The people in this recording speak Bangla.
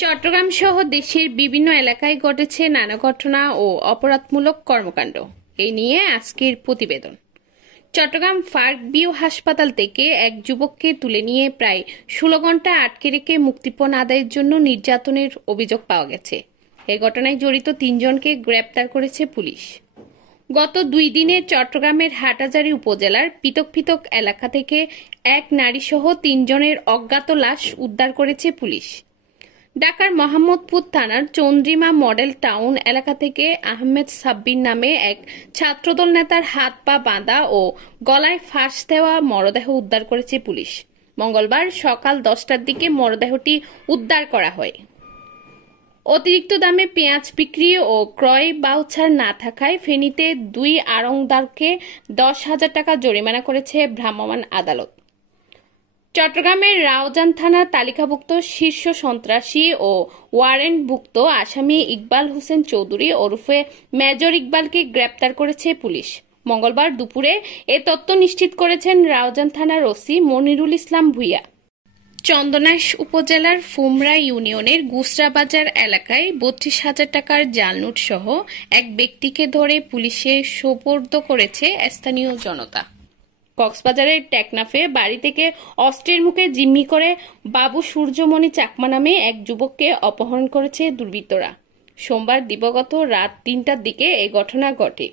চট্টগ্রাম সহ দেশের বিভিন্ন এলাকায় ঘটেছে নানা ঘটনা ও অপরাধমূলক কর্মকাণ্ড। এই নিয়ে আজকের প্রতিবেদন। চট্টগ্রাম পার্ক ভিউ হাসপাতাল থেকে এক যুবককে তুলে নিয়ে প্রায় 16 ঘন্টা আটকে রেখে মুক্তিপণ আদায়ের জন্য নির্যাতনের অভিযোগ পাওয়া গেছে। এই ঘটনায় জড়িত 3 জনকে গ্রেপ্তার করেছে পুলিশ। গত 2 দিনে চট্টগ্রামের হাটহাজারী উপজেলার পৃথক পৃথক এলাকা থেকে এক নারীসহ 3 জনের অজ্ঞাত লাশ উদ্ধার করেছে পুলিশ। ঢাকার মোহাম্মদপুর থানার চন্দ্রিমা মডেল টাউন এলাকা থেকে আহমেদ সাব্বির নামে এক ছাত্রদল নেতার হাত পা বাঁধা ও গলায় ফাঁস দেওয়া মরদেহ উদ্ধার করেছে পুলিশ। মঙ্গলবার সকাল 10টার দিকে মরদেহটি উদ্ধার করা হয়। অতিরিক্ত দামে পেঁয়াজ বিক্রি ও ক্রয় বাউচার না থাকায় ফেনীতে 2 আড়ংদারকে 10,000 টাকা জরিমানা করেছে ভ্রাম্যমাণ আদালত। চট্টগ্রামের রাউজান থানার তালিকাভুক্ত শীর্ষ সন্ত্রাসী ও ওয়ারেন্টভুক্ত আসামি ইকবাল হোসেন চৌধুরী ওরফে মেজর ইকবালকে গ্রেপ্তার করেছে পুলিশ। মঙ্গলবার দুপুরে এ তথ্য নিশ্চিত করেছেন রাউজান থানার ওসি মনিরুল ইসলাম ভূঁইয়া। চন্দনাইশ উপজেলার ফুমরা ইউনিয়নের গুসরা বাজার এলাকায় 32,000 টাকার জাল নোট সহ এক ব্যক্তিকে ধরে পুলিশে সোপর্দ করেছে স্থানীয় জনতা। কক্সবাজারের টেকনাফে বাড়ি থেকে অস্ত্রের মুখে জিম্মি করে বাবু সূর্যমণি চাকমা নামে এক যুবককে অপহরণ করেছে দুর্বৃত্তরা। সোমবার দিবাগত রাত 3টার দিকে এই ঘটনা ঘটে।